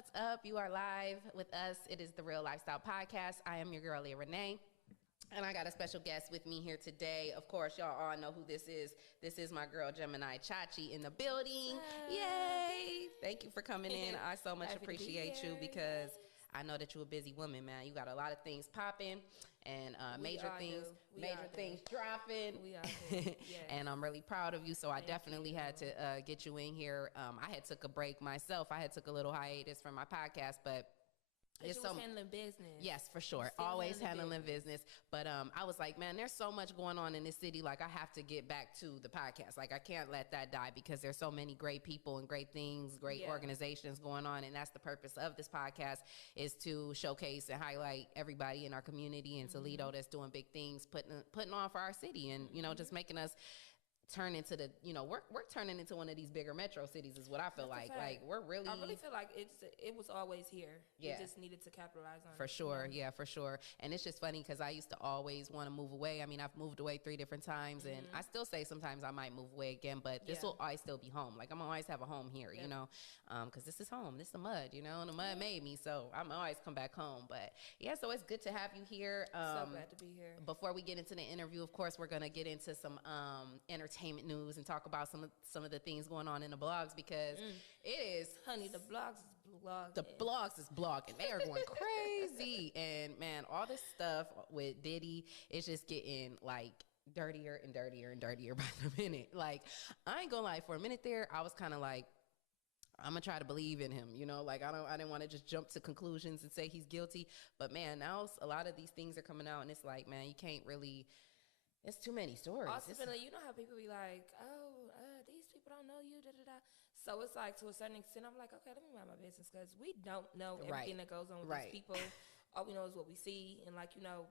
What's up? You are live with us. It is the Real Lifestyle Podcast. I am your girl, Leah Renee. And I got a special guest with me here today. Of course, y'all all know who this is. This is my girl, Gemini Chachi, in the building. Yay! Thank you for coming in. I so much appreciate you because I know that you're a busy woman, man. You got a lot of things popping and major things dropping. We are yes. And I'm really proud of you. So I definitely had to get you in here. I had took a break myself. I had took a little hiatus from my podcast, but it's handling business. Yes, for sure. Always handling business. But I was like, man, there's so much going on in this city. Like, I have to get back to the podcast. Like, I can't let that die because there's so many great people and great things, great organizations going on. And that's the purpose of this podcast, is to showcase and highlight everybody in our community in Toledo that's doing big things, putting on for our city and, you know, just making us turn into the, you know, we're turning into one of these bigger metro cities is what I feel like. Like, we're really, I really feel like it was always here. Yeah. You just needed to capitalize on it. For sure. Yeah, for sure. And it's just funny because I used to always want to move away. I mean, I've moved away 3 different times and I still say sometimes I might move away again, but this will always still be home. Like, I'm gonna always have a home here, you know, because this is home. This is the mud, you know, and the mud made me. So I'm always come back home. But yeah, so it's good to have you here. So glad to be here. Before we get into the interview, of course, we're going to get into some entertainment news and talk about some of the things going on in the blogs because it is, honey, the blogs is blogging. The blogs is blogging. They are going crazy. And man, all this stuff with Diddy is just getting like dirtier and dirtier and dirtier by the minute. Like, I ain't gonna lie, for a minute there, I was kind of like, I'm gonna try to believe in him, you know, like I didn't want to just jump to conclusions and say he's guilty. But man, now a lot of these things are coming out and it's like, man, you can't really, it's too many stories. Also, you know how people be like, oh, these people don't know you, da-da-da. So it's like, to a certain extent, I'm like, okay, let me mind my business because we don't know everything that goes on with these people. All we know is what we see. And like, you know,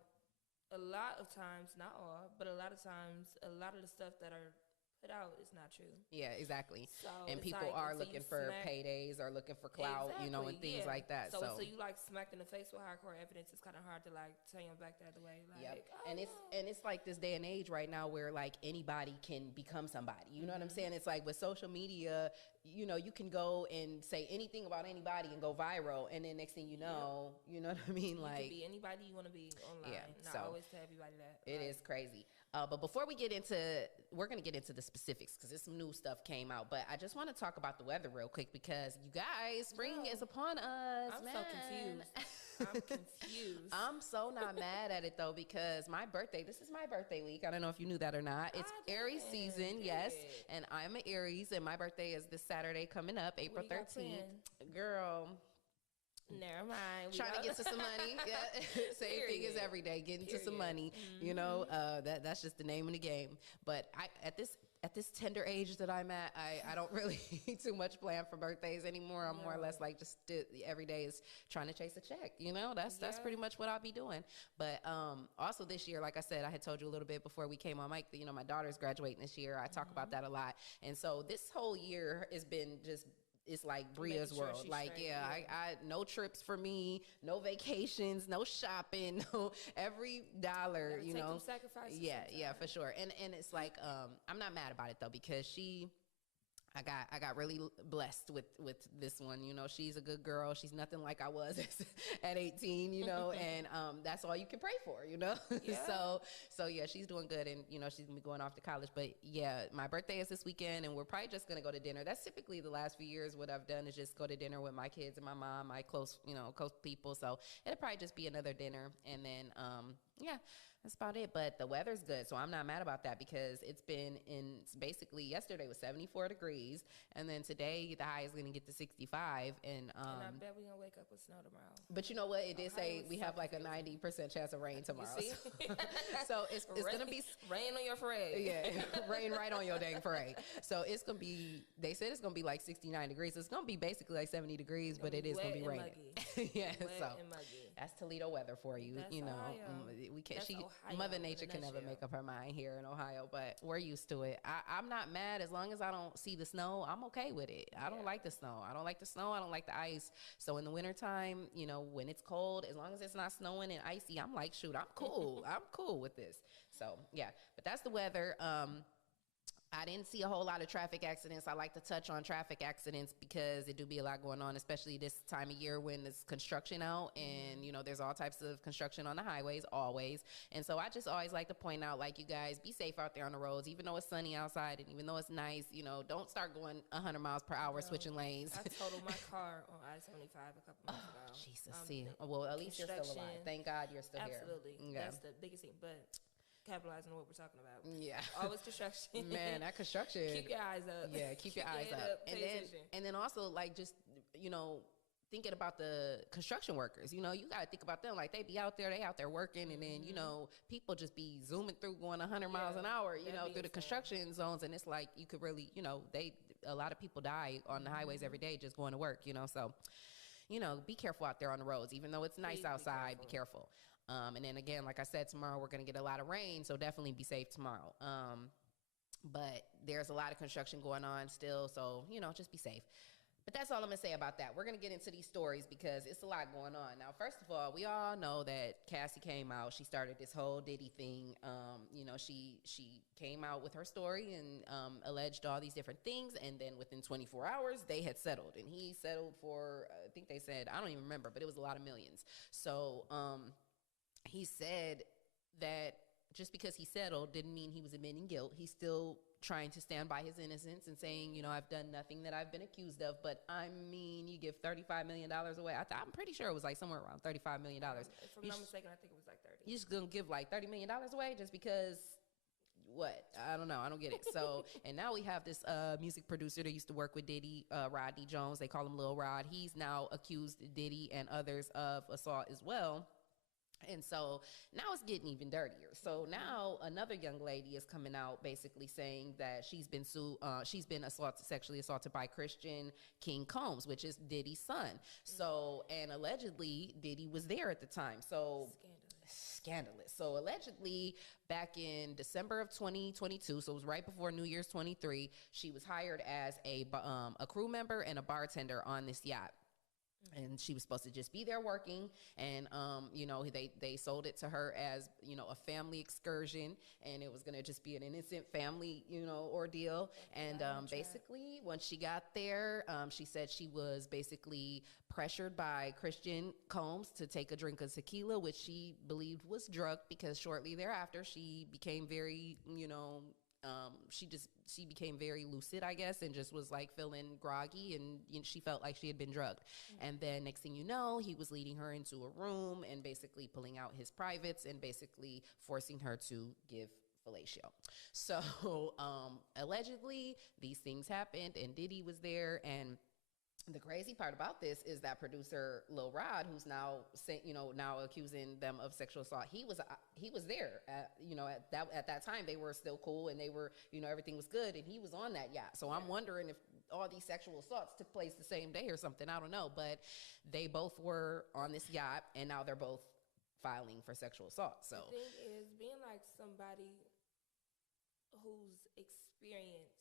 a lot of times, not all, but a lot of times, a lot of the stuff that are put out is not true. Yeah, exactly. So and people are looking for paydays or looking for clout, you know, and things like that. So you like smacked in the face with hardcore evidence. It's kind of hard to like turn them back the other way. Like, and it's like this day and age right now where like anybody can become somebody. You know what I'm saying? It's like with social media, you know, you can go and say anything about anybody and go viral, and then next thing you know, you know what I mean? Like, you can be anybody you want to be online. Yeah, not always tell everybody that. It is crazy. But before we get into, we're gonna get into the specifics because there's some new stuff came out, but I just want to talk about the weather real quick because you guys, spring is upon us. I'm so confused. I'm confused. I'm so not mad at it though because this is my birthday week. I don't know if you knew that or not. It's Aries season, yes, and I'm an Aries, and my birthday is this Saturday coming up, April 13th. Girl, never mind. Trying to get to some money. Yeah. Same thing as every day, getting to some money. You know, that's just the name of the game. But at this tender age that I'm at, I don't really too much plan for birthdays anymore. I'm more or less like just every day is trying to chase a check. You know, that's pretty much what I'll be doing. But also this year, like I said, I had told you a little bit before we came on mic that, you know, my daughter's graduating this year. I talk about that a lot. And so this whole year has been just, it's like Bria's world. Like, I no trips for me, no vacations, no shopping, no every dollar, you know. Sacrifices. Yeah, for sure. And it's like, I'm not mad about it though, because I got really blessed with this one. You know, she's a good girl. She's nothing like I was at 18, you know, and that's all you can pray for, you know. Yeah. So yeah, she's doing good, and you know, she's gonna be going off to college. But yeah, my birthday is this weekend, and we're probably just gonna go to dinner. That's typically the last few years what I've done is just go to dinner with my kids and my mom, my close people. So it'll probably just be another dinner, and then yeah, that's about it. But the weather's good, so I'm not mad about that because it's basically yesterday was 74 degrees, and then today the high is going to get to 65. And I bet we're going to wake up with snow tomorrow. But you know what? It did say we have like a 90% chance of rain tomorrow. You see? So it's going to be rain on your parade. Yeah, rain right on your dang parade. So it's going to be, they said it's going to be like 69 degrees. So it's going to be basically like 70 degrees, but it is going to be raining. Yeah, so that's Toledo weather for you. That's you know. Ohio. We can't. Ohio, Mother Nature can never make up her mind here in Ohio, but we're used to it. I'm not mad as long as I don't see the snow. I'm okay with it. I don't like the snow. I don't like the ice. So in the wintertime, you know, when it's cold, as long as it's not snowing and icy, I'm like, shoot, I'm cool. I'm cool with this. So yeah, but that's the weather. I didn't see a whole lot of traffic accidents. I like to touch on traffic accidents because it do be a lot going on, especially this time of year when there's construction out and, you know, there's all types of construction on the highways always. And so I just always like to point out, like, you guys be safe out there on the roads, even though it's sunny outside and even though it's nice, you know, don't start going 100 miles per hour switching lanes. I totaled my car on I-75 a couple months ago. Jesus, well, at least you're still alive. Thank God you're still here. Absolutely. Yeah. That's the biggest thing. But capitalizing on what we're talking about. Yeah. Always construction. Man, that construction. Keep your eyes up. Yeah, keep your eyes up. And then also, like, just, you know, thinking about the construction workers, you know, you got to think about them. Like, they be out there working, and then, you know, people just be zooming through going 100 miles an hour, you know, through the construction zones. And it's like, you could really, you know, a lot of people die on the highways every day just going to work, you know. So, you know, be careful out there on the roads. Even though it's nice outside, be careful. And then again, like I said, tomorrow we're going to get a lot of rain, so definitely be safe tomorrow. But there's a lot of construction going on still, so, you know, just be safe. But that's all I'm going to say about that. We're going to get into these stories because it's a lot going on. Now, first of all, we all know that Cassie came out. She started this whole Diddy thing. You know, she came out with her story and alleged all these different things. And then within 24 hours, they had settled. And he settled for, I think they said, I don't even remember, but it was a lot of millions. So, he said that just because he settled didn't mean he was admitting guilt. He's still trying to stand by his innocence and saying, you know, I've done nothing that I've been accused of. But I mean, you give $35 million away. I'm pretty sure it was like somewhere around $35 million. If I'm not mistaken, I think it was like 30. You're just going to give like $30 million away just because what? I don't know. I don't get it. So, and now we have this music producer that used to work with Diddy, Rodney Jones. They call him Lil Rod. He's now accused Diddy and others of assault as well. And so now it's getting even dirtier. So now another young lady is coming out basically saying that she's been sexually assaulted by Christian King Combs, which is Diddy's son. So, and allegedly Diddy was there at the time. So scandalous. So allegedly back in December of 2022, so it was right before New Year's 23, she was hired as a crew member and a bartender on this yacht. And she was supposed to just be there working, and you know, they sold it to her as, you know, a family excursion, and it was gonna just be an innocent family, you know, ordeal. And basically, once she got there, she said she was basically pressured by Christian Combs to take a drink of tequila, which she believed was drugged, because shortly thereafter she became very, you know, she became very lucid, I guess, and just was like feeling groggy, and you know, she felt like she had been drugged. And then next thing you know, he was leading her into a room and basically pulling out his privates and basically forcing her to give fellatio. So allegedly these things happened, and Diddy was there. And the crazy part about this is that producer Lil Rod, who's now now accusing them of sexual assault, he was there. At that time they were still cool, and they were, you know, everything was good, and he was on that yacht. So I'm wondering if all these sexual assaults took place the same day or something. I don't know, but they both were on this yacht, and now they're both filing for sexual assault. So the thing is, being like somebody who's experienced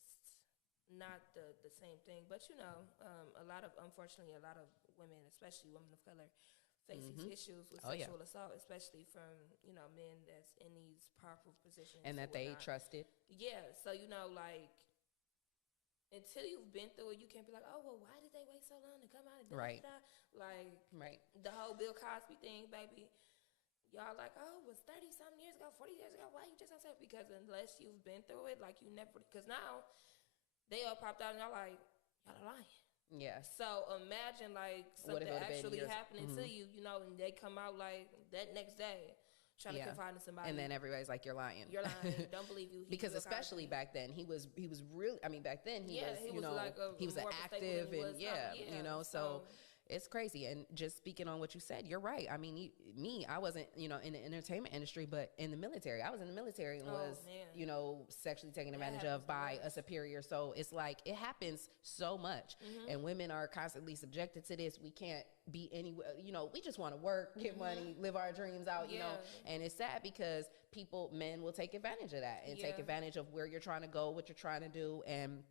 not the same thing, but you know, unfortunately a lot of women, especially women of color, face these issues with sexual assault, especially from, you know, men that's in these powerful positions and that they trusted. So, you know, like, until you've been through it, you can't be like, oh, well, why did they wait so long to come out and like the whole Bill Cosby thing, baby. Y'all like, oh, it was 30-something years ago, 40 years ago, why you just don't say it? Because unless you've been through it, like, you never, because now they all popped out and y'all like, y'all are lying. Yeah. So imagine like something actually happening to you, you know, and they come out like that next day trying to confide in somebody. And then everybody's like, you're lying. You're lying. Don't believe you. Because especially back then, he was really, I mean, back then he was, you know, like he was active and you know, so it's crazy. And just speaking on what you said, you're right. I mean, I wasn't, you know, in the entertainment industry, but in the military. I was in the military and was, you know, sexually taken advantage of by a superior. So it's like, it happens so much. And women are constantly subjected to this. We can't be anywhere, you know, we just want to work, get money, live our dreams out, you know. And it's sad because men will take advantage of that and take advantage of where you're trying to go, what you're trying to do. And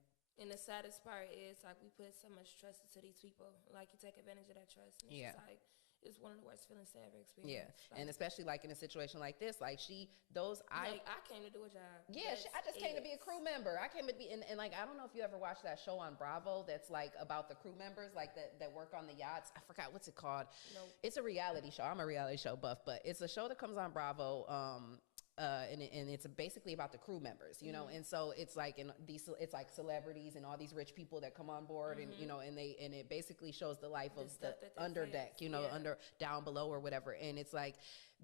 the saddest part is, like, we put so much trust into these people. Like, you take advantage of that trust. And it's just like, it's one of the worst feelings to ever experience. Yeah, and especially like in a situation like this, like I came to do a job. Yeah, I just came to be a crew member. I came to be, and like, I don't know if you ever watched that show on Bravo that's like about the crew members, like that work on the yachts. I forgot what's it called. No. It's a reality show. I'm a reality show buff, but it's a show that comes on Bravo. And it's basically about the crew members, you know, and so it's like it's like celebrities and all these rich people that come on board, and you know, and it basically shows the life of the underdeck, you know, down below or whatever, and it's like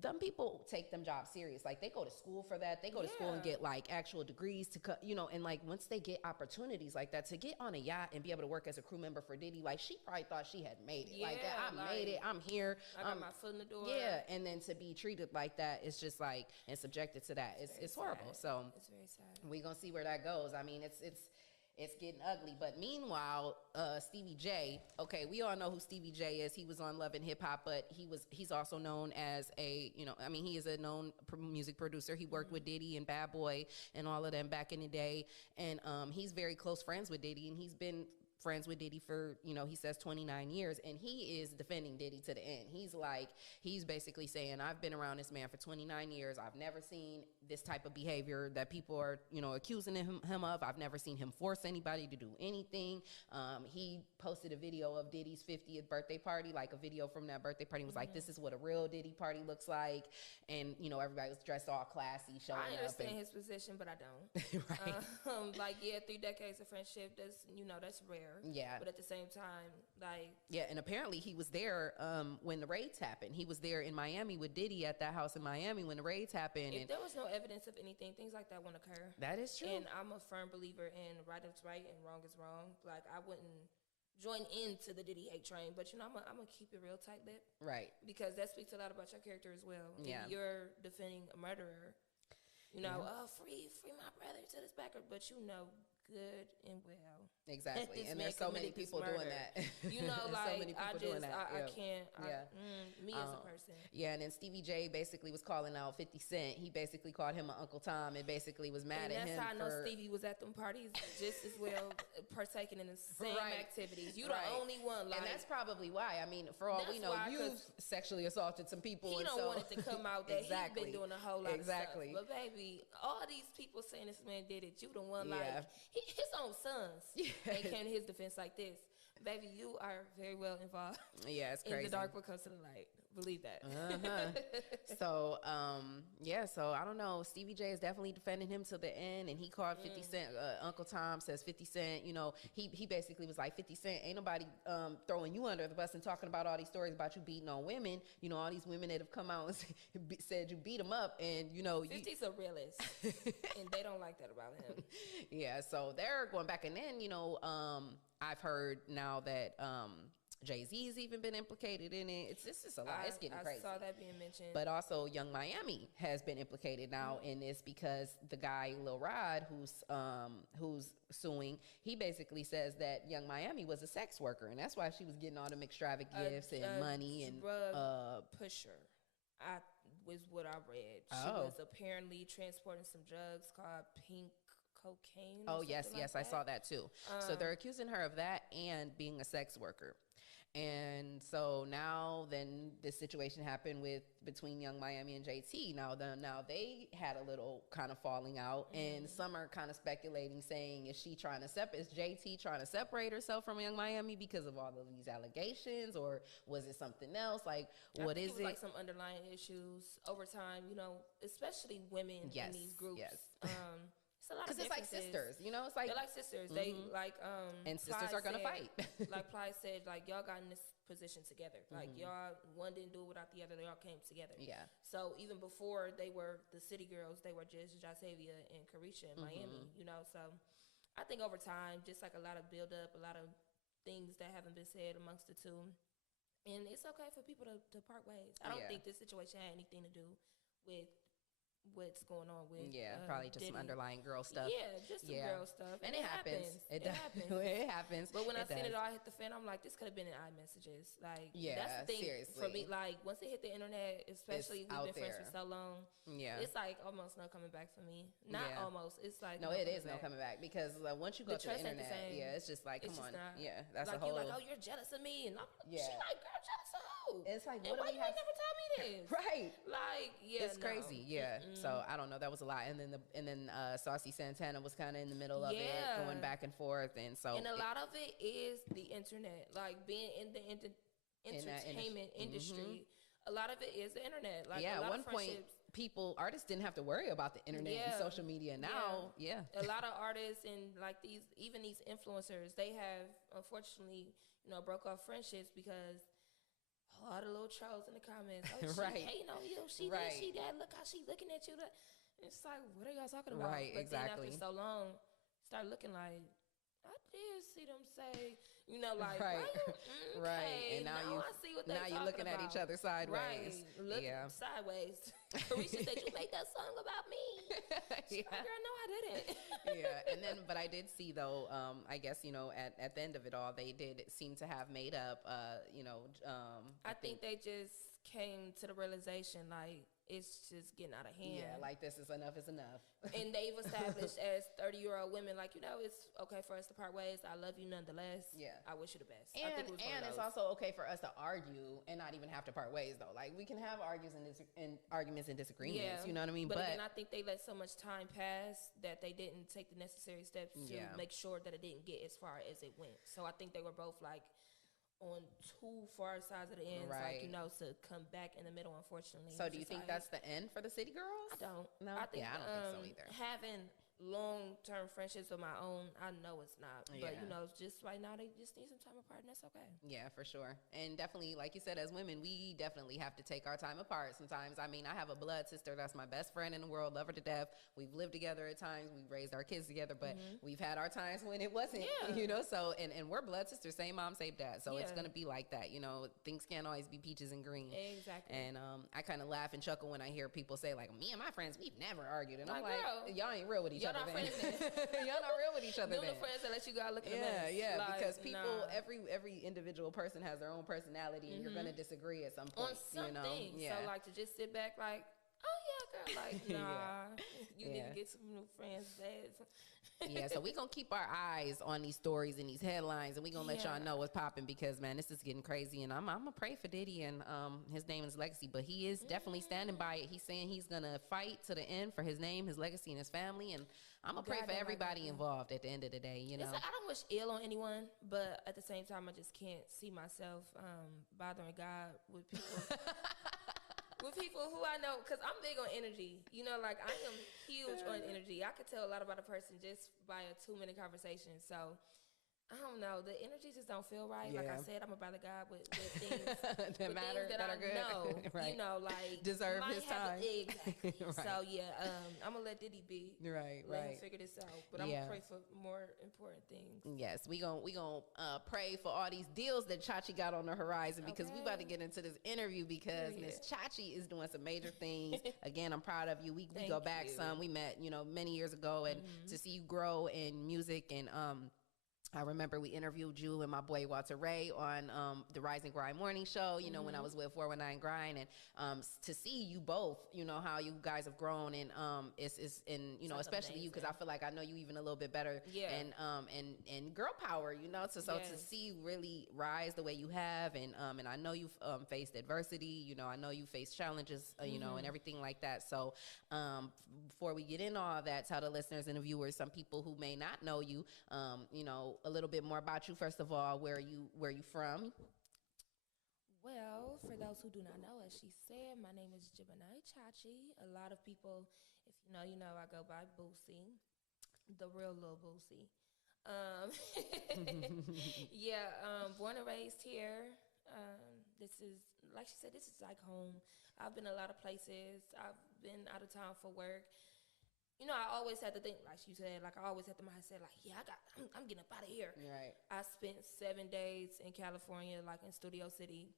them people take them jobs serious. Like they go to school for that. They go to school and get like actual degrees to you know, and like once they get opportunities like that to get on a yacht and be able to work as a crew member for Diddy, like she probably thought she had made it. Like I made it. I'm here. I got my foot in the door. Yeah, and then to be treated like that, it's just like, and subjected to that, it's horrible. So it's very sad. We gonna see where that goes. I mean, it's getting ugly. But meanwhile, Stevie J, okay, we all know who Stevie J is. He was on Love and Hip Hop, but he's also known as a, you know, I mean, he is a known music producer. He worked with Diddy and Bad Boy and all of them back in the day. And he's very close friends with Diddy, and he's been friends with Diddy for, you know, he says 29 years, and he is defending Diddy to the end. He's basically saying, I've been around this man for 29 years. I've never seen this type of behavior that people are, you know, accusing him of. I've never seen him force anybody to do anything. He posted a video of Diddy's 50th birthday party, like a video from that birthday party. Was like, this is what a real Diddy party looks like. And, you know, everybody was dressed all classy, showing up. I understand his position, but I don't. Right. Like, 3 decades of friendship, that's, you know, that's rare. Yeah. But at the same time, like... Yeah, and apparently he was there when the raids happened. He was there in Miami with Diddy at that house in Miami when the raids happened. If there was no evidence of anything, things like that won't occur. That is true. And I'm a firm believer in right is right and wrong is wrong. Like, I wouldn't join into the Diddy hate train, but, you know, I'm going to keep it real tight-lipped. Right. Because that speaks a lot about your character as well. Yeah. If you're defending a murderer, you know, free my brother to this backer, but you know good and well. Exactly. And there's so many people doing that. You know, like, so many people doing that. I can't. Me as a person. Yeah, and then Stevie J basically was calling out 50 Cent. He basically called him an Uncle Tom and basically was mad at him. That's how I know Stevie was at them parties just as well, partaking in the same activities. You the only one. Like, and that's probably why. I mean, for all we know, you've sexually assaulted some people. He don't want it to come out that he's been doing a whole lot of stuff. But baby, all these people saying this man did it. You the one like his own sons. And came to his defense like this. Baby, you are very well involved. Yeah, it's crazy. In the dark what comes to the light. Believe that. So, so I don't know. Stevie J is definitely defending him to the end, and he called 50 Cent. Uncle Tom says 50 Cent, you know, he basically was like, 50 Cent, ain't nobody throwing you under the bus and talking about all these stories about you beating on women. You know, all these women that have come out and said you beat them up, and, you know. 50's a realist, and they don't like that about him. Yeah, so they're going back, and then, you know, I've heard now that Jay-Z's even been implicated in it. It's just a lot. It's getting crazy. I saw that being mentioned. But also Young Miami has been implicated now in this because the guy Lil Rod, who's suing, he basically says that Young Miami was a sex worker, and that's why she was getting all them extravagant gifts and money and drug pusher. Was what I read. She was apparently transporting some drugs called pink cocaine. Oh yes, I saw that too. So they're accusing her of that and being a sex worker. And so now then this situation happened between Young Miami and JT. Now they had a little kind of falling out, and some are kind of speculating, saying, is JT trying to separate herself from Young Miami because of all of these allegations, or was it something else? Like, what is it? Like some underlying issues over time, you know, especially women in these groups. Yes. It's a lot of because it's like sisters, you know. It's like they're like sisters. They like and sisters are gonna fight. Like Ply said, like y'all got in this position together. Like y'all, one didn't do it without the other. They all came together. Yeah. So even before they were the city girls, they were just Jasavia and Carisha in Miami. You know. So I think over time, just like a lot of build up, a lot of things that haven't been said amongst the two, and it's okay for people to part ways. I don't think this situation had anything to do with what's going on with probably just Diddy. Some underlying girl stuff. Yeah, just some girl stuff. And it happens. It happens. It happens. But when I seen it all hit the fan, I'm like, this could have been in iMessages. Like, that's the thing seriously. For me. Like, once it hit the internet, especially we've been friends for so long, it's like almost no coming back for me. Not almost. It's like no, it is no coming back, because once you go to the internet, it's just like, come on, that's like, a whole. You're like, oh, you're jealous of me, and she like, girl, jealous of her. know? It's like, what do we have? You never told me this. Right. Like, yeah, it's crazy. Yeah. So I don't know. That was a lot. And then Saucy Santana was kind of in the middle of it, going back and forth. And so, and a lot of it is the internet, like being in the entertainment industry. A lot of it is the internet. Like, at one point, artists didn't have to worry about the internet and social media. Now, a lot of artists and like these influencers, they have unfortunately, broke off friendships because all the little trolls in the comments. Oh, she hating on you. She this, she that. Look how she looking at you. It's like, what are y'all talking about? Right, but exactly. then after so long, start looking like, I did see them say, like, right, okay, right. And now I see what they're you're looking about. at each other sideways. Right, look sideways. Risha said, you made that song about me. Girl, no, I didn't. But I did see though. I guess at the end of it all, they did seem to have made up. I think they just came to the realization like it's just getting out of hand. Yeah, like this is enough is enough. And they've established as 30-year-old women, like, it's okay for us to part ways. I love you nonetheless. Yeah. I wish you the best. And, I think it was and it's also okay for us to argue and not even have to part ways, though. Like, we can have arguments and disagreements, you know what I mean? But again, I think they let so much time pass that they didn't take the necessary steps to make sure that it didn't get as far as it went. So I think they were both, like, on two far sides of the ends, right. like, to come back in the middle, unfortunately. So do you think that's the end for the City Girls? I don't. No? I think, I don't think so either. Having long-term friendships of my own, I know it's not. Yeah. But, just right now, they just need some time apart, and that's okay. Yeah, for sure. And definitely, like you said, as women, we definitely have to take our time apart sometimes. I mean, I have a blood sister that's my best friend in the world, love her to death. We've lived together at times. We've raised our kids together, but we've had our times when it wasn't, so, and we're blood sisters, same mom, same dad. So it's going to be like that. Things can't always be peaches and green. Exactly. And I kind of laugh and chuckle when I hear people say, like, me and my friends, we've never argued. And I'm like, y'all ain't real with each other. Y'all not friends then. Y'all not real with each other. Them the friends that let you go out looking at mess. Yeah, like, because people, every individual person has their own personality, and you're gonna disagree at some point. On something. So like to just sit back, like, oh yeah, girl, like nah, you need to get some new friends. So we gonna keep our eyes on these stories and these headlines, and we gonna let y'all know what's popping, because man, this is getting crazy. And I'm gonna pray for Diddy and his name and his legacy, but he is definitely standing by it. He's saying he's gonna fight to the end for his name, his legacy, and his family. And I'm gonna pray for everybody involved at the end of the day. It's like, I don't wish ill on anyone, but at the same time, I just can't see myself bothering God with people. With people who I know, because I'm big on energy. Like, I am huge on energy. I could tell a lot about a person just by a 2-minute conversation. So, I don't know. The energy just don't feel right. Yeah. Like I said, I'm about the God with things that matter, that are I good. know, right. Like deserve his time. Exactly. Right. So I'm gonna let Diddy be. Right. Let him figure this out. But I'm gonna pray for more important things. Yes, we gonna pray for all these deals that Chachi got on the horizon, because we about to get into this interview, because Miss Chachi is doing some major things. Again, I'm proud of you. We go back some. We met many years ago, and to see you grow in music, and I remember we interviewed you and my boy Walter Ray on the Rise and Grind morning show, when I was with 419 Grind, and to see you both, how you guys have grown, and it's especially you, because I feel like I know you even a little bit better, and girl power, to see you really rise the way you have, and I know you've faced adversity, I know you faced challenges, and everything like that. So before we get into all that, tell the listeners and the viewers, some people who may not know you, a little bit more about you. First of all, where you from? Well, for those who do not know, as she said, my name is Jibonai Chachi. A lot of people, if you know, I go by Boosie, the real little Boosie. Born and raised here. This is, like she said, this is like home. I've been a lot of places. I've been out of town for work. I always had to think, like you said, like I always had the mindset, like, I'm getting up out of here. Right. I spent 7 days in California, like in Studio City.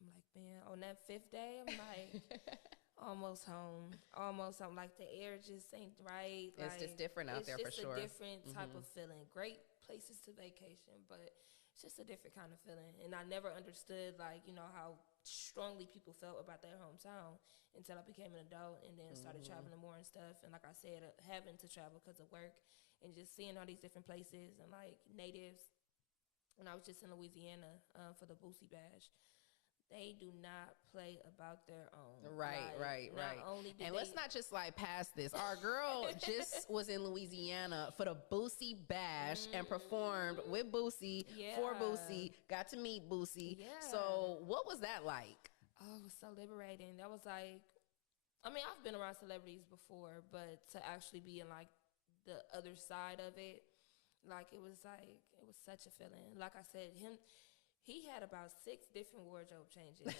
I'm like, man, on that 5th day, I'm like, almost home. Like the air just ain't right. It's just different out there for sure. It's just a different type of feeling. Great places to vacation, but it's just a different kind of feeling. And I never understood, like, how strongly people felt about their hometown until I became an adult, and then started traveling more and stuff. And like I said, having to travel because of work, and just seeing all these different places and like natives. When I was just in Louisiana for the Boosie Bash, they do not play about their own. Right. And let's not just like pass this. Our girl just was in Louisiana for the Boosie Bash and performed with Boosie, for Boosie, got to meet Boosie. Yeah. So what was that like? Oh, it was so liberating. That was like, I mean, I've been around celebrities before, but to actually be in like the other side of it, like it was such a feeling. Like I said, he had about 6 different wardrobe changes.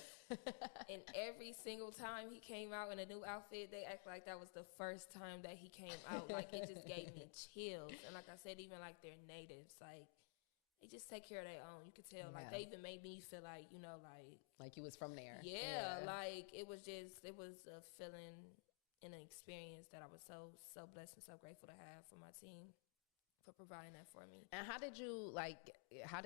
And every single time he came out in a new outfit, they act like that was the first time that he came out. Like, it just gave me chills. And like I said, even like they're natives, like, they just take care of their own. You could tell. Like, they even made me feel like, you know, like you was from there. Yeah, like, it was a feeling and an experience that I was so blessed and so grateful to have for my team, for providing that for me. And how did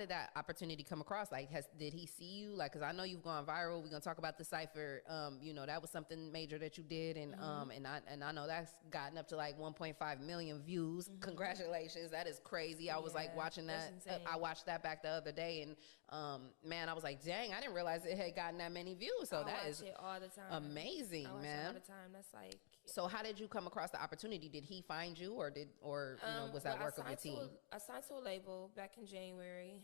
that opportunity come across? Like, did he see you? Like, because I know you've gone viral. We're gonna talk about the cipher. You know, that was something major that you did, and and I know that's gotten up to like 1.5 million views. Congratulations, that is crazy. I was like watching that. I watched that back the other day, and man, I was like, dang, I didn't realize it had gotten that many views. So that is it all the time. Amazing, I watch man. it all the time. That's like. So how did you come across the opportunity? Did he find you, or you know, was that work of your team? I signed to a label back in January.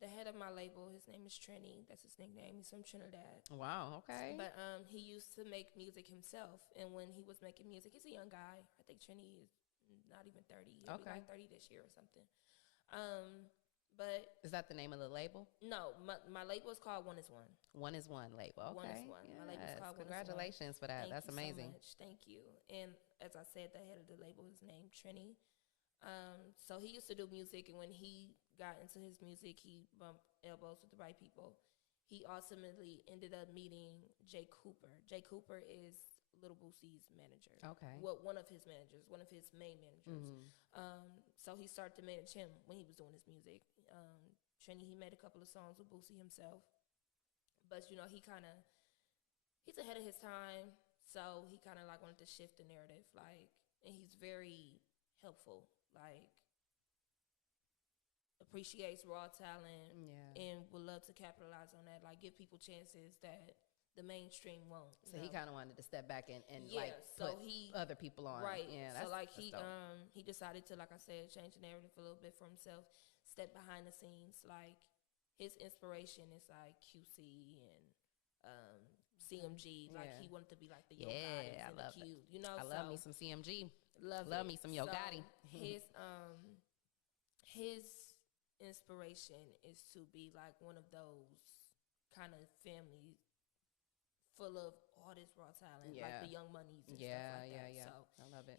The head of my label, his name is Trini. That's his nickname. He's from Trinidad. Wow. Okay. But he used to make music himself, and when he was making music, he's a young guy. I think Trini is not even 30. He'll be like 30 this year or something. But is that the name of the label? No, my label is called One Is One. One Is One label. Okay. One Is One. Yes. My label is called Congratulations One Is One. for that. Thank That's you amazing. So much. Thank you. And as I said, the head of the label is named Trini. So he used to do music, and when he got into his music, he bumped elbows with the right people. He ultimately ended up meeting Jay Cooper. Jay Cooper is Little Boosie's manager. Okay. Well, one of his managers, one of his main managers. So he started to manage him when he was doing his music. Trini, he made a couple of songs with Boosie himself. But, you know, he's ahead of his time. So he kind of like wanted to shift the narrative. Like, and he's very helpful. Like, appreciates raw talent. And would love to capitalize on that. Like, give people chances that the mainstream won't. So he kind of wanted to step back and like put other people on. Right. Yeah. So like he decided to, like I said, change the narrative a little bit for himself, step behind the scenes. Like his inspiration is like QC and CMG. Like he wanted to be like the Yo Gotti and the Q. You know, I love me some CMG. Love me some Yo Gotti. His inspiration is to be like one of those kind of families full of all this raw talent, like the Young Moneys and stuff like that. Yeah. So I love it.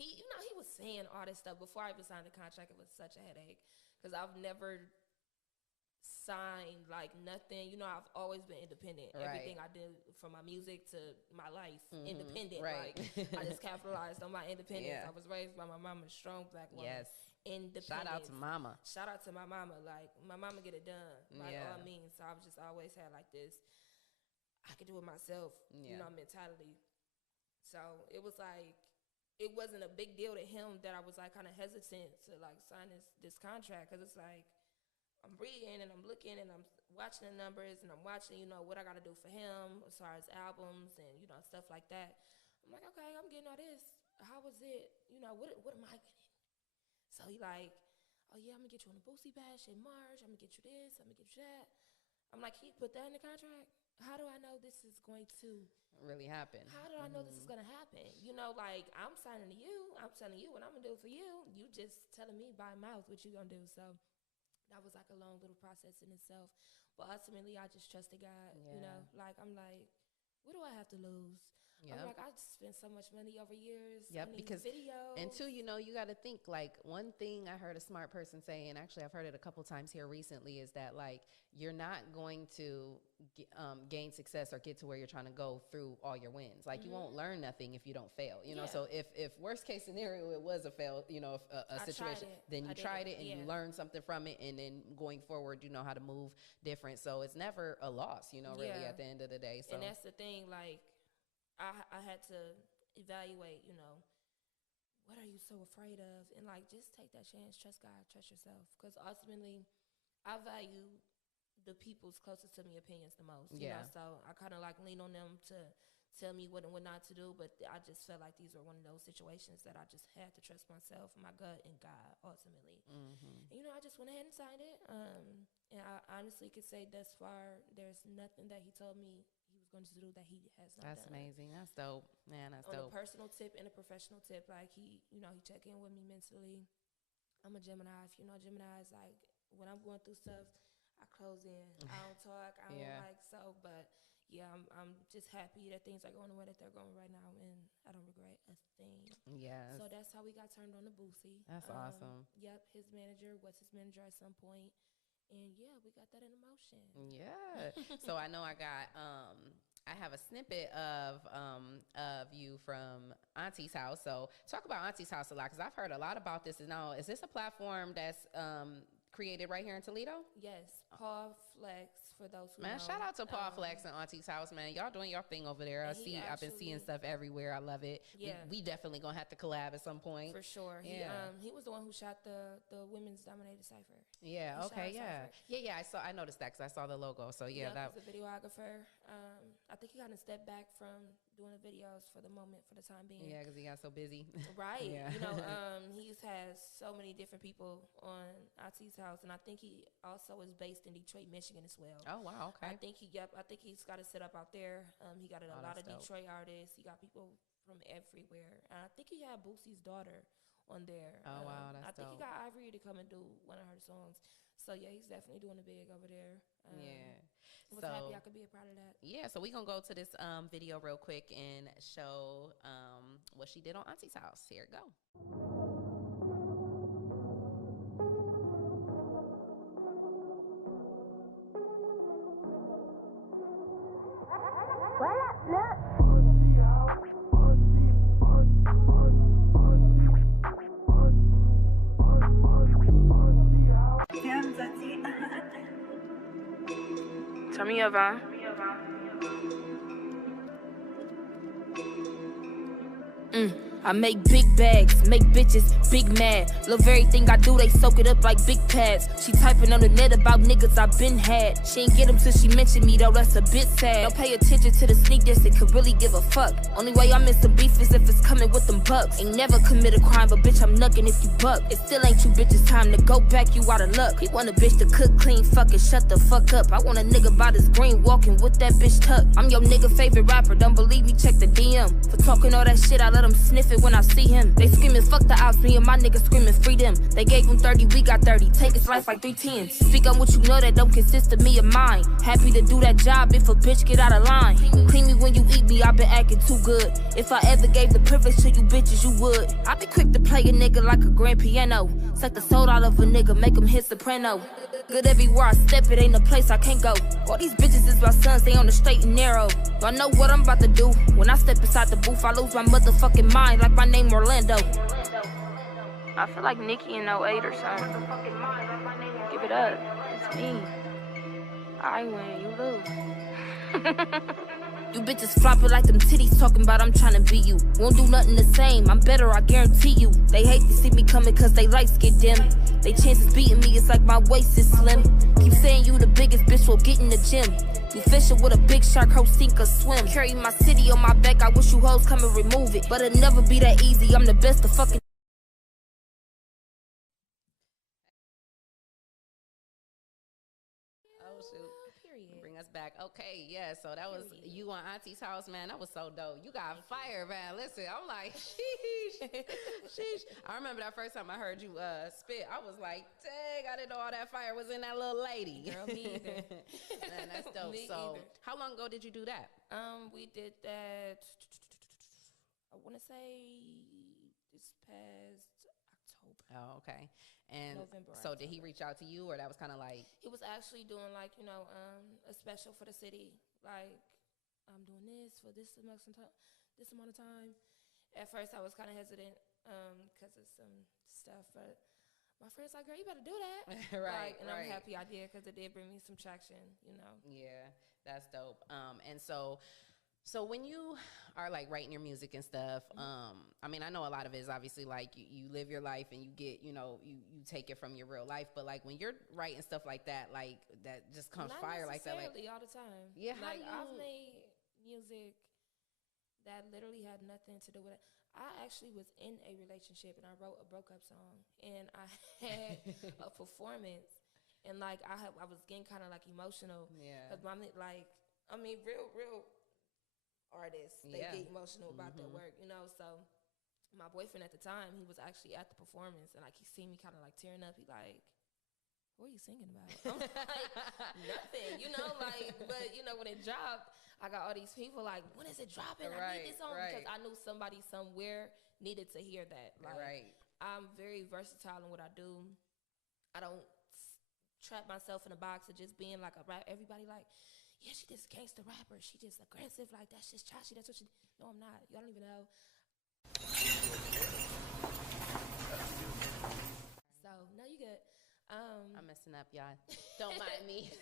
He you know, he was saying all this stuff before I even signed the contract. It was such a headache because I've never signed like nothing. You know, I've always been independent. Everything I did from my music to my life, independent. Right. Like I just capitalized on my independence. I was raised by my mama, strong Black woman. Yes. Independence. Shout out to mama. Shout out to my mama. Like my mama get it done. Like all means. So I've just always had like this, I can do it myself, you know, mentality. So it was like, it wasn't a big deal to him that I was like kind of hesitant to like sign this contract. Cause it's like, I'm reading and I'm looking and I'm watching the numbers and I'm watching, you know, what I got to do for him as far as albums and, you know, stuff like that. I'm like, okay, I'm getting all this. How was it? You know, what am I getting? So he like, oh yeah, I'm gonna get you on the Boosie Bash in March. I'm gonna get you this. I'm gonna get you that. I'm like, can you put that in the contract? How do I know this is going to really happen? How do I know this is going to happen? You know, like I'm signing to you. I'm telling you what I'm gonna do for you. You just telling me by mouth what you gonna do. So that was like a long little process in itself. But ultimately, I just trusted God. You know, like I'm like, what do I have to lose? I'm like, I spent so much money over years on these videos. And two, you know, you got to think, like, one thing I heard a smart person say, and actually I've heard it a couple times here recently, is that, like, you're not going to gain success or get to where you're trying to go through all your wins. Like, you won't learn nothing if you don't fail, you know? So if worst case scenario, it was a fail, you know, a situation, then you tried it and you learned something from it. And then going forward, you know how to move different. So it's never a loss, you know, really at the end of the day. So. And that's the thing, like, I had to evaluate, you know, what are you so afraid of? And, like, just take that chance. Trust God. Trust yourself. Because ultimately, I value the people's closest to me opinions the most. You know, so I kind of like lean on them to tell me what and what not to do. But I just felt like these were one of those situations that I just had to trust myself, my gut, and God ultimately. And, you know, I just went ahead and signed it. And I honestly could say thus far, there's nothing that he told me he was going to do that he has not That's done. amazing. That's dope, man. That's dope. On a personal tip and a professional tip, like he check in with me mentally. I'm a Gemini. If you know Gemini, is like when I'm going through stuff, I close in. I don't talk. I don't like so, but. Yeah, I'm just happy that things are going the way that they're going right now, and I don't regret a thing. Yes. So that's how we got turned on to Boosie. That's awesome. Yep, his manager was his manager at some point, and yeah, we got that in motion. Yeah. So I know I have a snippet of you from Auntie's house. So talk about Auntie's house a lot because I've heard a lot about this. And now, is this a platform that's created right here in Toledo? Yes, Paul Flex. For those who know. Shout out to Paul Flex and Auntie's house, man. Y'all doing your thing over there. I've been seeing stuff everywhere. I love it. Yeah, we definitely gonna have to collab at some point for sure. Yeah, he was the one who shot the women's dominated cipher. Yeah. Okay. Yeah. Yeah. I noticed that because I saw the logo. So yeah, that was a videographer. I think he kind of stepped back from doing the videos for the moment, for the time being. Yeah, because he got so busy. Right. Yeah. You know, he's has so many different people on Auntie's house, and I think he also is based in Detroit, Michigan as well. Oh wow, okay. I think he's got it set up out there. He got a lot of dope Detroit artists. He got people from everywhere. I think he had Boosie's daughter on there. Oh wow, that's I think dope. He got Ivory to come and do one of her songs. So yeah, he's definitely doing it big over there. I was happy I could be a part of that. Yeah, so we're gonna go to this video real quick and show what she did on Auntie's house. Here it go. Turn me up, huh? I make big bags, make bitches big mad. Love everything I do, they soak it up like big pads. She typing on the net about niggas I been had. She ain't get them till she mentioned me though, that's a bit sad. Don't pay attention to the sneak this, it could really give a fuck. Only way I'm in some beef is if it's coming with them bucks. Ain't never commit a crime, but bitch I'm nugging if you buck. It still ain't you bitches time to go back, you out of luck. He want a bitch to cook clean, fucking shut the fuck up. I want a nigga by this green walking with that bitch tucked. I'm your nigga favorite rapper, don't believe me, check the DM. For talking all that shit, I let him sniff it when I see him. They screaming fuck the ops, me and my niggas screaming freedom. They gave him 30, we got 30. Take his life like 3 10s. Speak on what you know that don't consist of me or mine. Happy to do that job if a bitch get out of line. Clean me when you eat me, I been acting too good. If I ever gave the privilege to you bitches, you would. I be quick to play a nigga like a grand piano. Suck the soul out of a nigga, make him hit soprano. Good everywhere I step, it ain't a place I can't go. All these bitches is my sons, they on the straight and narrow. Y'all know what I'm about to do. When I step inside the booth, I lose my motherfucking mind like my name Orlando. I feel like Nicki in 08 or something. Give it up. It's me. I win, you lose. You bitches flopping like them titties talking about I'm tryna be you. Won't do nothing the same, I'm better, I guarantee you. They hate to see me coming cause they lights get dim. They chances beating me, it's like my waist is slim. Keep saying you the biggest bitch, will get in the gym. You fishing with a big shark, ho sink or swim. Carry my city on my back, I wish you hoes come and remove it. But it'll never be that easy, I'm the best to fucking. Back. Okay, yeah, so that was you on Auntie's house, man. That was so dope. You got fire, man. Listen, I'm like, sheesh, sheesh. I remember that first time I heard you spit. I was like, dang, I didn't know all that fire was in that little lady. Girl, me either. Man, that's dope. So, how long ago did you do that? We did that, I want to say this past October. Oh, okay. And November, so did he reach out to you, or that was kind of like? He was actually doing like, you know, a special for the city. Like, I'm doing this for this amount of time. At first, I was kind of hesitant because of some stuff, but my friend's like, girl, you better do that. Right, and I'm happy I did because it did bring me some traction, you know. Yeah, that's dope. And so when you are like writing your music and stuff, I mean, I know a lot of it is obviously like you live your life and you get, you know, you take it from your real life, but like when you're writing stuff like that just comes Not fire like that. Not necessarily all the time. Yeah, like I've made music that literally had nothing to do with it. I actually was in a relationship and I wrote a broke up song and I had a performance and like I was getting kind of like emotional. Yeah. Cause like I mean real artists, they get emotional about their work, you know. So my boyfriend at the time, he was actually at the performance and like he seen me kind of like tearing up. He like, what are you singing about? I'm like, nothing, you know, like, but you know, when it dropped, I got all these people like, when is it dropping? I need this song because I knew somebody somewhere needed to hear that. Like, I'm very versatile in what I do. I don't trap myself in a box of just being like a rap. Everybody like, yeah, she just gangster rapper. She just aggressive. Like, that's just trashy. That's what she. No, I'm not. Y'all don't even know. So, no, you good. I'm messing up, y'all. Don't mind me.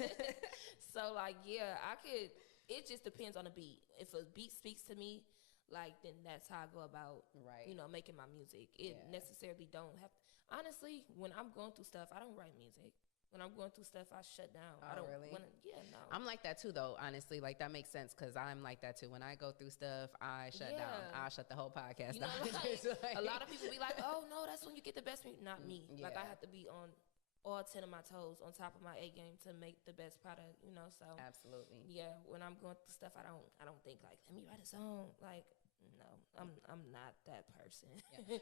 So, like, yeah, I could. It just depends on the beat. If a beat speaks to me, like, then that's how I go about, you know, making my music. It necessarily don't have. Honestly, when I'm going through stuff, I don't write music. When I'm going through stuff, I shut down. Oh, I don't really? No. I'm like that too, though. Honestly, like that makes sense because I'm like that too. When I go through stuff, I shut down. I shut the whole podcast down. Like, a lot of people be like, "Oh no, that's when you get the best music." Not me. Like I have to be on all 10 of my toes, on top of my A game to make the best product. You know, so absolutely. Yeah, when I'm going through stuff, I don't think like, let me write a song. Like, no, I'm not that person.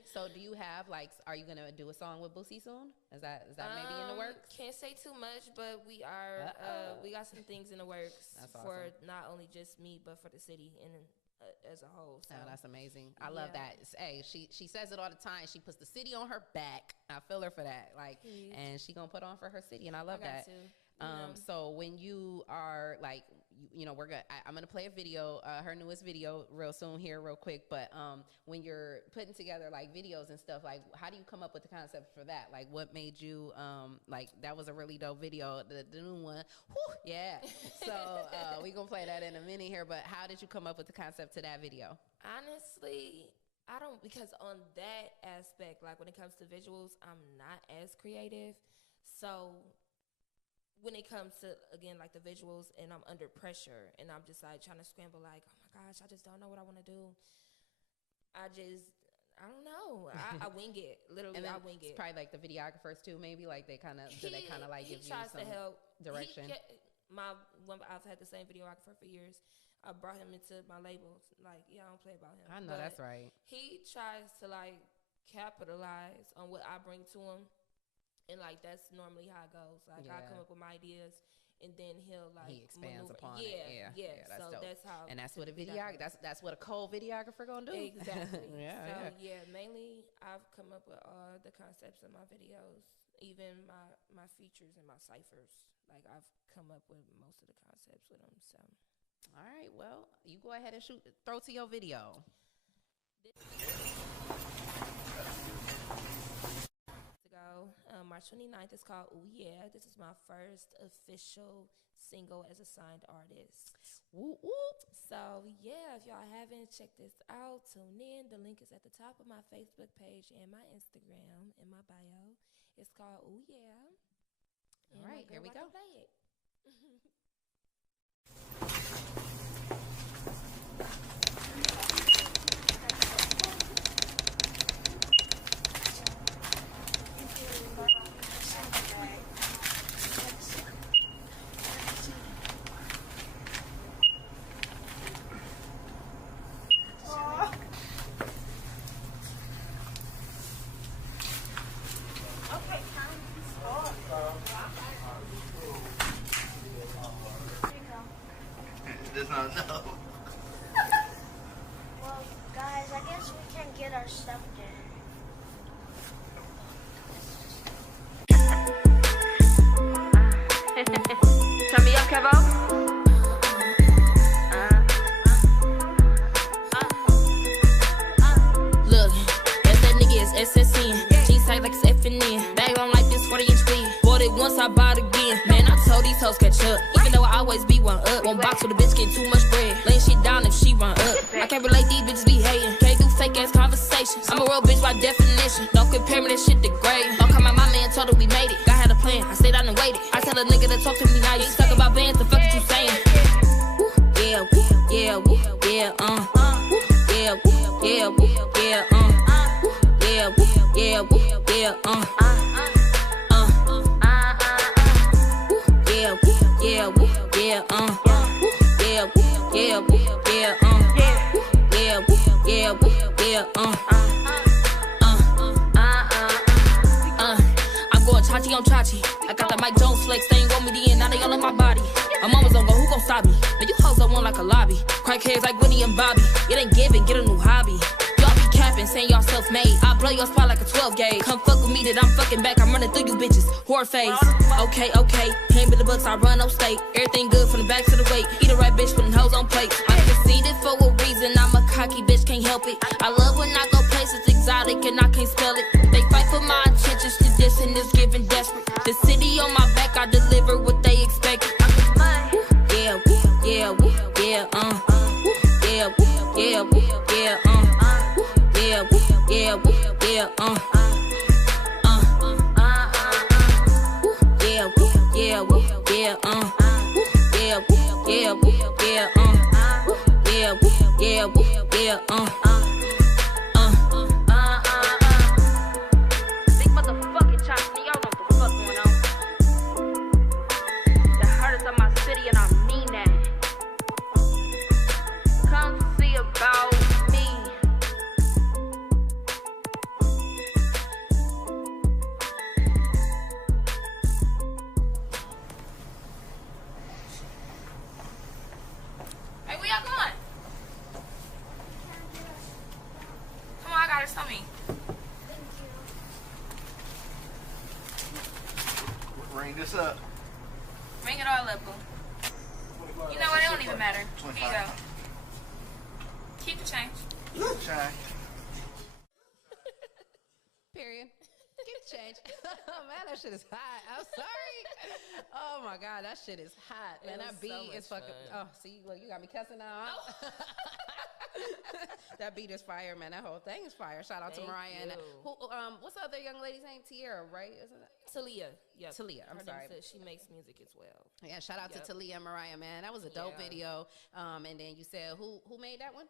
So do you have like, are you gonna do a song with Boosie soon? Is that maybe in the works? Can't say too much, but we are we got some things in the works for not only just me but for the city and as a whole. So. Oh, that's amazing. I love that. Hey, she says it all the time. She puts the city on her back. I feel her for that. Like, and she gonna put on for her city, and I love that. So when you are like, you know, I'm gonna play a video, her newest video, real soon here, real quick. But when you're putting together like videos and stuff, like, how do you come up with the concept for that? Like, what made you like that was a really dope video, the new one. Whew, yeah. So we gonna play that in a minute here. But how did you come up with the concept to that video? Honestly, I don't, because on that aspect, like when it comes to visuals, I'm not as creative. So when it comes to, again, like the visuals and I'm under pressure and I'm just like trying to scramble, like, oh my gosh, I just don't know what I want to do. I don't know. I wing it. Literally, I wing it. It's probably like the videographers too, maybe like they kind of like give you some direction. I've had the same videographer for years. I brought him into my labels. Like, yeah, I don't play about him. I know, that's right. He tries to like capitalize on what I bring to him. And like that's normally how it goes. Like I come up with my ideas, and then he'll like he expands upon it. Yeah, that's so dope. That's how. And that's what a videographer. That's what a cold videographer gonna do. Exactly. Mainly I've come up with all the concepts of my videos, even my features and my ciphers. Like I've come up with most of the concepts with them. So. All right. Well, you go ahead and throw to your video. March 29th. It's called Ooh Yeah. This is my first official single as a signed artist. Woo woo. So yeah, if y'all haven't checked this out, tune in. The link is at the top of my Facebook page and my Instagram in my bio. It's called Ooh Yeah. All right, here we go. Play it. No. Well, guys, I guess we can get our stuff there. Turn me up, Kevo. Look, if that nigga is SSN, G tight like it's FNN. Bag on like this 40-inch weed. Bought it once, I bought again. Man, I told these hoes catch up. Even though I always be one up. Won't box with a bitch getting too much bread. Laying shit down if she run up. I can't relate compare me, that shit degrade. Don't call my mama and told her we made it. God had a plan, I stayed down and waited. I tell a nigga to talk to me now. You talk about bands, the fuck is you saying? Yeah, yeah, yeah, yeah, yeah, yeah, yeah, yeah, yeah, yeah, yeah, yeah, I'm going Chachi on Chachi. I got the Mike Jones flex, they ain't want me to end, now they all in my body. My mama's on go, who gon' stop me? Man, you hoes on one like a lobby. Crackheads like Whitney and Bobby. It ain't giving, get a new hobby. Y'all be capping, saying y'all self-made. I blow your spot like a 12 gauge. Come fuck with me that I'm fucking back. I'm running through you bitches. Whore face. Okay, okay. Paying me the books, I run up state. Everything good from the back to the weight. Eat a right bitch, putting hoes on plates. I'm conceited for a reason. I'm a cocky bitch, can't help it. I love when I go places exotic and I can't spell it. They fight for my attention, to this and this giving desperate. The city on my back, I deliver what they expect. Yeah, yeah, yeah, yeah, yeah, yeah, yeah, yeah, yeah, yeah, yeah, Big motherfucking China, y'all know what the fuck going on. The hardest of my city, and I mean that. Come see about me. Hey, where y'all going? Come on, I got it. Tell me. Ring this up. Ring it all up, boo. You know what? It don't even matter. Here you go. Keep the change. Change. Period. Keep the change. Oh, man, that shit is hot. I'm sorry. Oh, my God, that shit is hot. Man, that beat is fucking... Fun. Oh, see, look, you got me cussing now. That beat is fire, man. That whole thing is fire. Shout out to Mariah. And who, what's the other young lady's name? Tiara, right? Isn't it? Talia. Yeah. Talia. I'm sorry. She makes music as well. Yeah, shout out to Talia and Mariah, man. That was a dope video. And then you said, who made that one?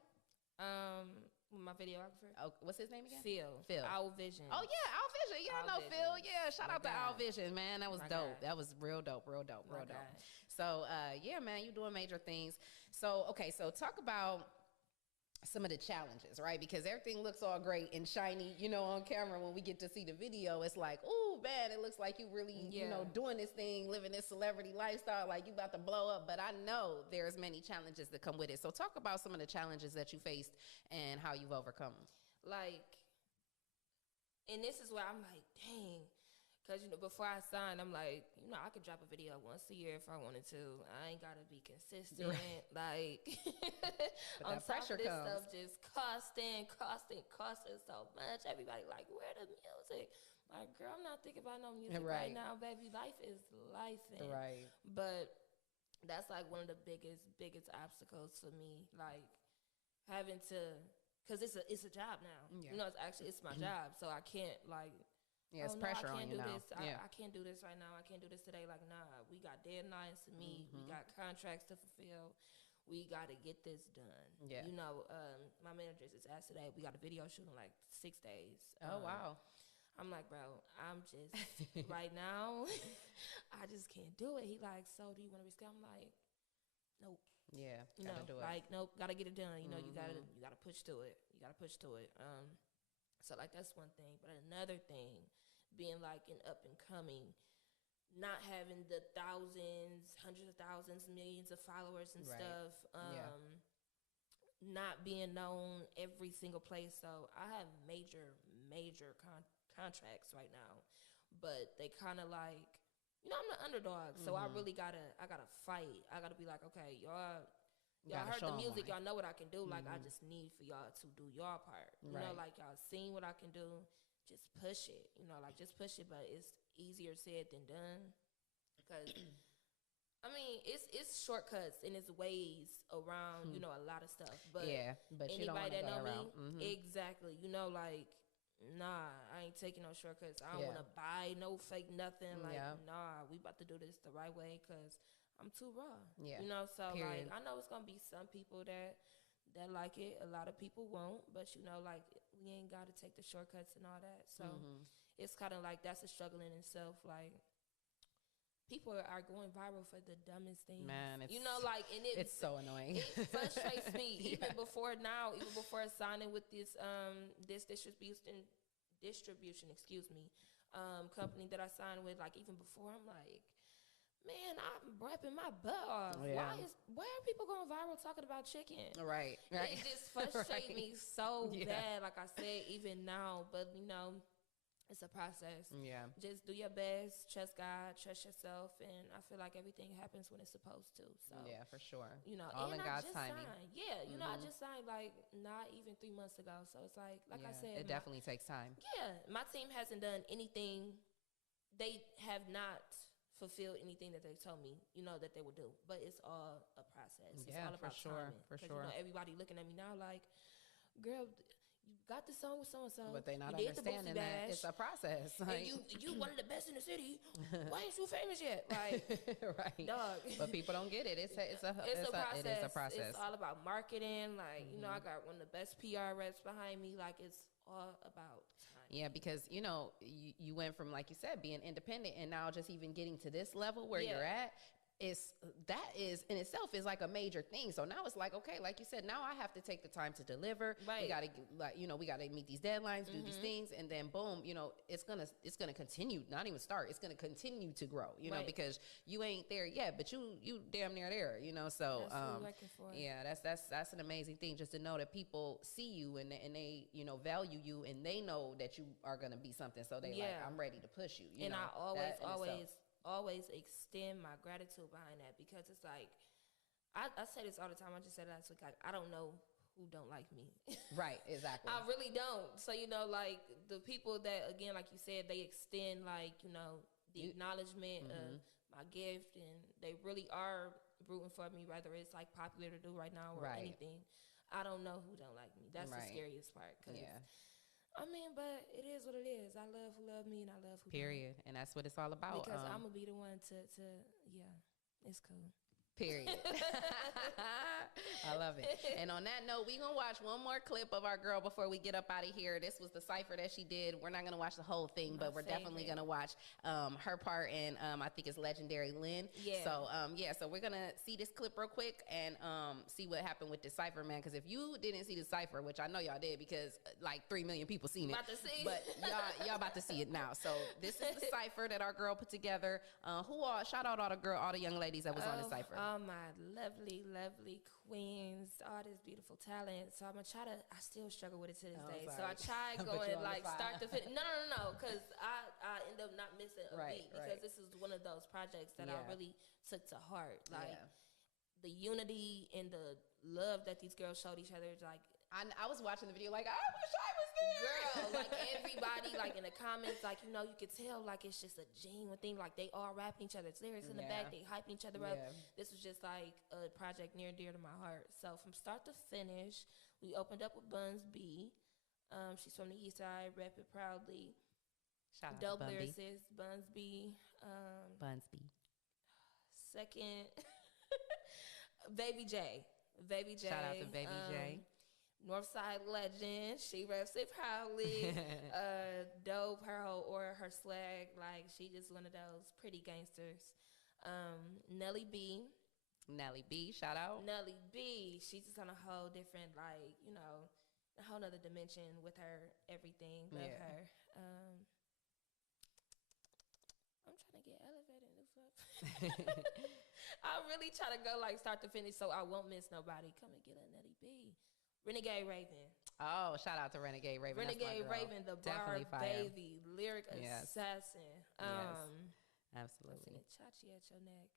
My videographer. Oh, what's his name again? Phil. Owl Vision. Oh yeah, Owl Vision. Yeah, I know Phil. Yeah, shout out to Owl Vision, man. That was dope. God. That was real dope. So yeah, man, you doing major things. So okay, so talk about some of the challenges, right? Because everything looks all great and shiny, you know, on camera. When we get to see the video, it's like, oh man, it looks like you really, you know, doing this thing, living this celebrity lifestyle, like you about to blow up. But I know there's many challenges that come with it. So talk about some of the challenges that you faced and how you've overcome them. Like, and this is where I'm like, dang. Because, you know, before I signed, I'm like, you know, I could drop a video once a year if I wanted to. I ain't got to be consistent. Right. Like, on top of this stuff just costing so much. Everybody like, where the music? Like, girl, I'm not thinking about no music right now, baby. Life is life. Right. But that's like one of the biggest obstacles for me. Like, having to, because it's a job now. Yeah. You know, it's my job. So I can't, like, yeah, it's pressure on you now. I can't do this right now. I can't do this today. Like, nah, we got deadlines to meet. We got contracts to fulfill. We got to get this done. Yeah. You know, my manager just asked today, we got a video shoot in like 6 days. Oh, wow. I'm like, bro, I'm just, right now, I just can't do it. He like, so do you want to reschedule? I'm like, nope. Yeah, gotta do it. Like, nope, gotta get it done. You know, you gotta push to it. So like that's one thing. But another thing, being like an up and coming, not having the thousands, hundreds of thousands, millions of followers and stuff. Not being known every single place. So I have major contracts right now, but they kind of like, you know, I'm the underdog, so I really gotta fight. I gotta be like, okay, y'all heard the music, y'all know what I can do. Like, I just need for y'all to do y'all part. You know, like, y'all seen what I can do. Just push it. You know, like, just push it. But it's easier said than done. Because, I mean, it's shortcuts and it's ways around, you know, a lot of stuff. But yeah, but anybody you don't that know around. me, exactly. You know, like, nah, I ain't taking no shortcuts. I don't want to buy no fake nothing. Like, nah, we about to do this the right way because I'm too raw. Yeah. You know, so like, I know it's going to be some people that like it. A lot of people won't, but you know, like, we ain't got to take the shortcuts and all that. So it's kind of like, that's a struggle in itself. Like, people are going viral for the dumbest things. Man, you know, like, and it's so annoying. It frustrates me even before signing with this this distribution, company that I signed with. Like, even before, I'm like, man, I'm rapping my butt off. Yeah. Why are people going viral talking about chicken? Right. It just frustrates me so bad. Like I said, even now, but you know, it's a process. Yeah. Just do your best, trust God, trust yourself, and I feel like everything happens when it's supposed to. So yeah, for sure. You know, all in God's timing. Yeah, you know, I just signed like not even 3 months ago. So it's like I said, it definitely takes time. Yeah, my team hasn't done anything. They have not fulfilled anything that they told me, you know, that they would do. But it's all a process. It's all about timing. For sure. You know, everybody looking at me now like, girl, you got the song with so-and-so. But they not understanding that it's a process. Like, and you one of the best in the city. Why ain't you famous yet? Like, right. Dog. But people don't get it. It's a process. It is a process. It's all about marketing. Like, you know, I got one of the best PR reps behind me. Like, it's all about time. Yeah, because, you know, you went from, like you said, being independent and now just even getting to this level where you're at. That is in itself is like a major thing. So now it's like, okay, like you said, now I have to take the time to deliver. Right. We got to, like, you know, we got to meet these deadlines, do these things, and then boom, you know, it's gonna continue, not even start. It's gonna continue to grow, you know, because you ain't there yet, but you damn near there, you know. So yeah, that's an amazing thing, just to know that people see you and they you know value you and they know that you are gonna be something. So they like, I'm ready to push you. You and know, I always extend my gratitude behind that, because it's like, I say this all the time. I just said it last week. Like, I don't know who don't like me. Right, exactly. I really don't. So, you know, like, the people that, again, like you said, they extend, like, you know, the acknowledgement of my gift, and they really are rooting for me, whether it's like popular to do right now or anything. I don't know who don't like me. That's the scariest part. I mean, but it is what it is. I love who love me, and I love who Period. don't. And that's what it's all about. Because I'm going to be the one to it's cool. Period. I love it. And on that note, we're going to watch one more clip of our girl before we get up out of here. This was the cipher that she did. We're not going to watch the whole thing, but we're definitely going to watch her part in, I think it's Legendary Lynn. Yeah. So, so we're going to see this clip real quick and see what happened with the cipher, man. Because if you didn't see the cipher, which I know y'all did because like 3 million people seen it. About to see. But y'all about to see it now. So this is the cipher that our girl put together. Shout out all the young ladies that was on the cipher. Oh, my lovely, lovely queens, all this beautiful talent. So I'm going to try to, I still struggle with it to this day. Sorry. So I tried going like start to finish. No, because I end up not missing a beat, because this is one of those projects that I really took to heart. Like the unity and the love that these girls showed each other. Like, I was watching the video like, I wish I was there. Girl, like everybody, like in the comments, like, you know, you could tell like it's just a genuine thing. Like they all rapping each other's lyrics in the back. They hyping each other up. This was just like a project near and dear to my heart. So from start to finish, we opened up with Buns B. She's from the East Side, rep it proudly. Shout out Dope to lyricist, Buns B. Buns B. Second, Baby J. Shout out to Baby J. Northside legend, she reps it proudly. Dope, her swag, like she just one of those pretty gangsters. Nelly B, shout out. Nelly B, she's just on a whole different, like, you know, a whole nother dimension with her everything. Love her. I'm trying to get elevated in the fuck. I really try to go like start to finish so I won't miss nobody. Come and get a Nelly B. Renegade Raven. Oh, shout out to Renegade Raven. Renegade Raven, the bar baby, lyric assassin. Absolutely. Chachi at your neck.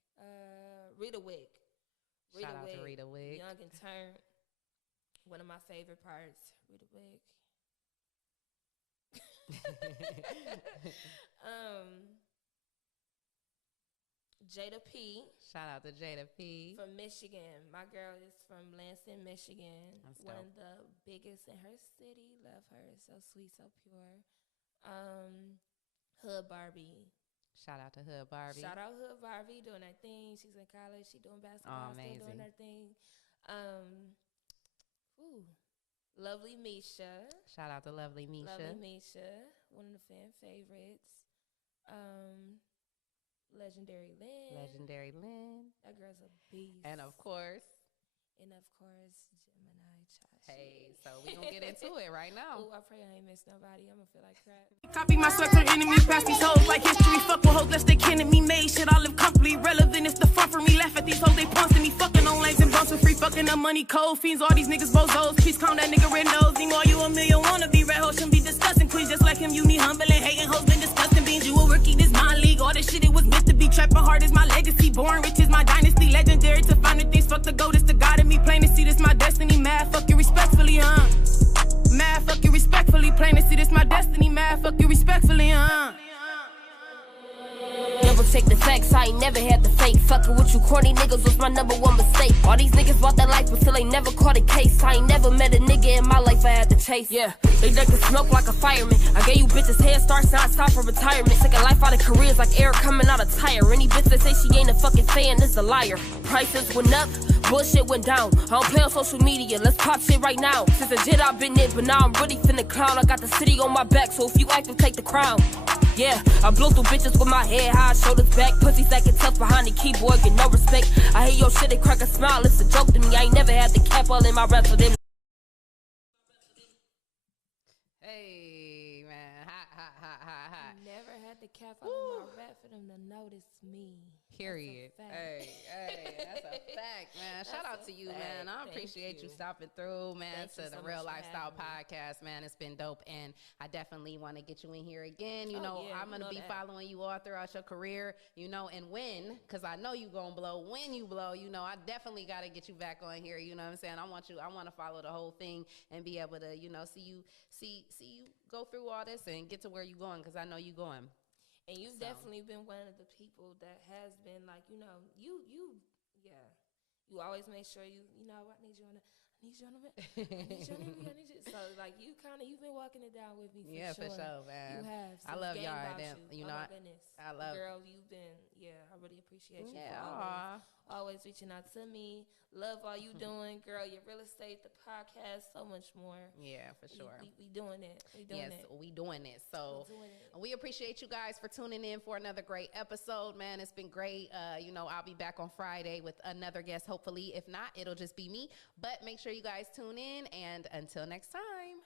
Rita Wick. Shout out to Rita Wick. Young and turned. One of my favorite parts. Rita Wick. Jada P. Shout out to Jada P. From Michigan. My girl is from Lansing, Michigan. That's one dope. of the biggest in her city. Love her. So sweet, so pure. Hood Barbie. Shout out to Hood Barbie. Shout out Hood Barbie doing her thing. She's in college. She doing basketball. Still doing her thing. Lovely Misha. Shout out to Lovely Misha. Lovely Misha. One of the fan favorites. Legendary Lynn. Legendary Lynn. That girl's a beast. And of course, Gemini Chachi. Hey, so we gonna get into it right now. Oh, I pray I ain't miss nobody. I'm gonna feel like crap. Copy my sweat from enemies, pass these hoes like history. Fuck with hoes, less they kin me made. Shit, I live comfortably relevant. It's the fun for me. Laugh at these hoes, they punching me. Fucking on legs and bumps for free. Fucking up money, cold fiends. All these niggas bozos. Please calm that nigga red nose. More you a million wanna be red hoes. Shouldn't be discussing queens just like him. You need humbling, hating hoes, been disgusting beans. You a rookie, this my league. All this shit, it was meant to be. Trapping hard is my legacy. Born rich is my dynasty. Legendary to finer things. Fuck the gold, it's the God in me. Plain to see this my destiny. Mad, fuck you respectfully, Mad, fuck you respectfully. Plain to see this my destiny. Mad, fuck you respectfully, Never take the facts, I ain't never had the fake. Fucking with you corny niggas was my number one mistake. All these niggas bought that life, but still ain't never caught a case. I ain't never met a nigga in my life I had to chase. Yeah, they duck the smoke like a fireman. I gave you bitches head starts, now it's time for retirement. Taking life out of careers like air coming out of tire. Any bitch that say she ain't a fucking fan is a liar. Prices went up, bullshit went down. I don't play on social media, let's pop shit right now. Since a jit I've been in, but now I'm really finna clown. I got the city on my back, so if you active, take the crown. Yeah, I blow through bitches with my head high, shoulders back. Pussies acting tough behind the keyboard, get no respect. I hear your shit, they crack a smile, it's a joke to me. I ain't never had the cap all in my raps for them. Hey, man. Hot. Never had the cap on my rap for them to notice me. Period. Hey, that's a fact, man. Shout out to you, man. I appreciate you stopping through, man, to the Real Lifestyle Podcast, man. It's been dope, and I definitely want to get you in here again. You know, I'm going to be following you all throughout your career, you know, and because I know you going to blow. When you blow, you know, I definitely got to get you back on here, you know what I'm saying? I want to follow the whole thing and be able to, you know, see you go through all this and get to where you going, because I know you going. And you've definitely been one of the people that has been like, you know, you always make sure you know, I need you on the So like you've been walking it down with me for sure, man. You have. I love y'all. You know, I love girl, you've been I really appreciate you for always reaching out to me. Love all you doing, girl. Your real estate, the podcast, so much more. Yeah, for sure. We doing it. We doing it. So we appreciate you guys for tuning in for another great episode, man. It's been great. You know, I'll be back on Friday with another guest, hopefully. If not, it'll just be me. But make sure you guys tune in, and until next time.